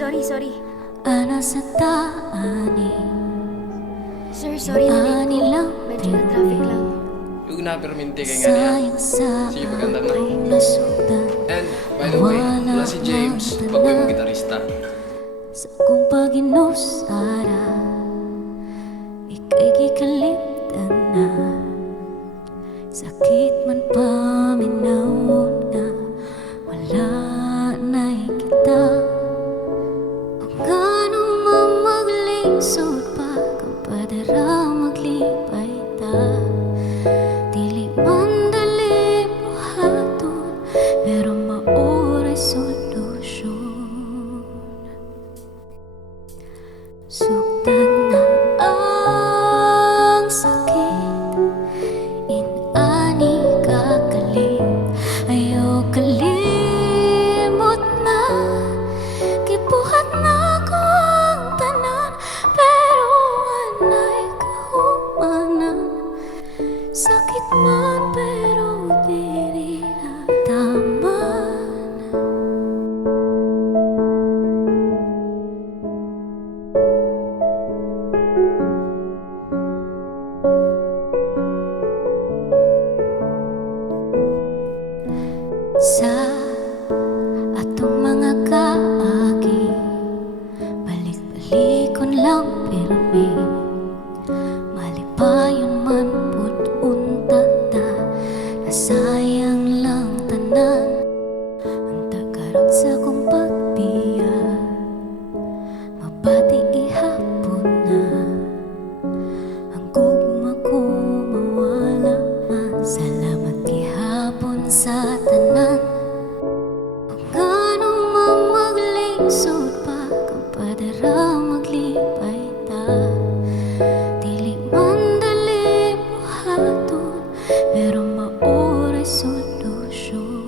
Sorry. Ana sa taani. Sir, sorry na late Ani po. lang Medyo na traffic lang. Yung naperminti kay nga niya. sayang sa Sige, pagandam na. akong nasugdan. And, by the way, wala si James, bagoy mong gitarista. Sa kong paginusara, ika'y gikaliptan na. Sakit man paminawon nga, wala na'y kita. Kung ganong mamaglisod pa, kung padara maglipay ta. Dili man dali buhaton, pero maoray solusyon. Sugdan na ang sakit, inani kakalit. Ayaw kalimot na, gibuhat na ko ang tanan, pero anay kahumanan. Sakit man pero dili na taman. Sa atong mga kaagi, balik-balikon lang pirmi. Malipayon man pud unta ta, nasayang lang tanan. Ang tagarot sa kong pagbiya, mabati ihapon na. Ang gugma ko mawala man, salamat ihapon sa tanan. Kung ganong mamaglisod pa, kung padara maglipay ta. Dili man dali buhaton, pero maoray solusyon.